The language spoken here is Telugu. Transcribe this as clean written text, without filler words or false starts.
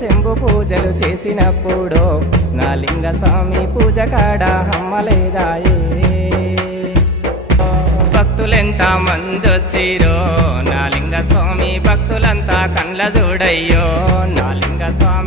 శంభు పూజలు చేసినప్పుడు నా లింగ స్వామి పూజ కాడ అమ్మలేదాయే. భక్తులెంత మందొచ్చిరో నా లింగ స్వామి భక్తులంతా కండ్ల చూడయ్యో నా లింగ స్వామి